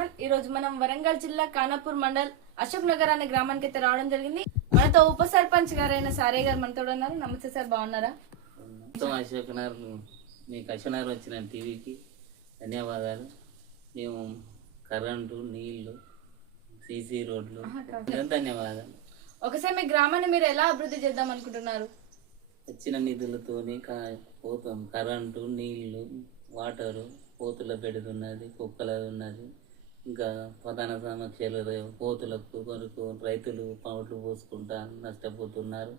Channel. ఈ రోజు మనం వరంగల్ జిల్లా ఖానాపూర్ మండల్ అశోక్ నగర్ అనే గ్రామానికి అయితే రావడం జరిగింది. మనతో ఉప సర్పంచ్ గారైన సారయ్య గారు మనతో ఉన్నారు. నమస్తే సార్, బాగున్నారా? అశోక్ నగర్, మీకు అశోక్ నగర్ వచ్చిన టీవీకి ధన్యవాదాలు. మేము కరెంటు, నీళ్లు, సీసీ రోడ్లు ధన్యవాదాలు. ఒకసారి మీ గ్రామాన్ని మీరు ఎలా అభివృద్ధి చేద్దాం అనుకుంటున్నారు? వచ్చిన నిధులతోని పోతాం. కరెంటు, నీళ్లు, వాటరు, పోతుల పెడుతున్నది, కుక్కలది ఉన్నది. ఇంకా ప్రధాన సమస్యలు పోతులకు కొరకు రైతులు పౌట్లు పోసుకుంటా నష్టపోతున్నారు.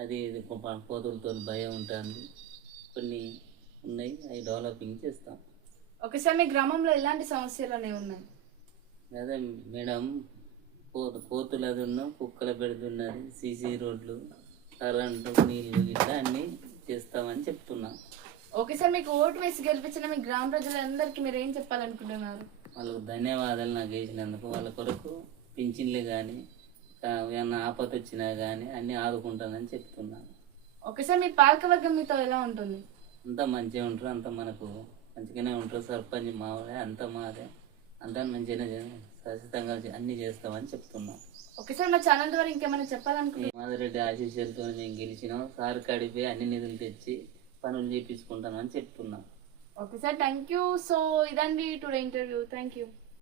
అది పోతులతో భయం ఉంటుంది. కొన్ని ఉన్నాయి, అవి డెవలపింగ్ చేస్తాం. ఒకసారి మీ గ్రామంలో ఎలాంటి సమస్యలు అనేవి ఉన్నాయి? అదే మేడం, పోతులది ఉన్న కుక్కల పెడుతున్నది, సీసీ రోడ్లు, కరెంటు, నీళ్లు ఇట్లా అన్నీ చేస్తామని చెప్తున్నాం. ఓకే సార్, మీకు ఓటు వేసి గెలిపించిన మీ గ్రామ ప్రజలందరికీ మీరు ఏం చెప్పాలనుకుంటున్నారు? వాళ్ళకు ధన్యవాదాలు నాకు వేసినందుకు. వాళ్ళ కొరకు పింఛన్లు కానీ ఏమన్నా ఆపద వచ్చినా కానీ అన్నీ ఆదుకుంటానని చెప్తున్నాను. ఓకే సార్, మీ పాలకవర్గం మీతో ఎలా ఉంటుంది? అంతా మంచిగా ఉంటారు, అంతా మనకు మంచిగానే ఉంటారు. సర్పంచ్ మావే, అంతా మాదే, అంతా మంచిగానే ఖచ్చితంగా అన్నీ చేస్తామని చెప్తున్నాం. ఓకే సార్, మా ఛానల్ ద్వారా ఇంకేమైనా చెప్పాలనుకుంటున్నాను? మాదిరెడ్డి ఆశీస్సులతో మేము గెలిచినాం. సార్ కడిపి అన్ని నిధులు తెచ్చి పనులు చేయించుకుంటామని చెప్తున్నాం. Okay sir, thank you. So ఇదండి టుడే ఇంటర్వ్యూ. Thank you.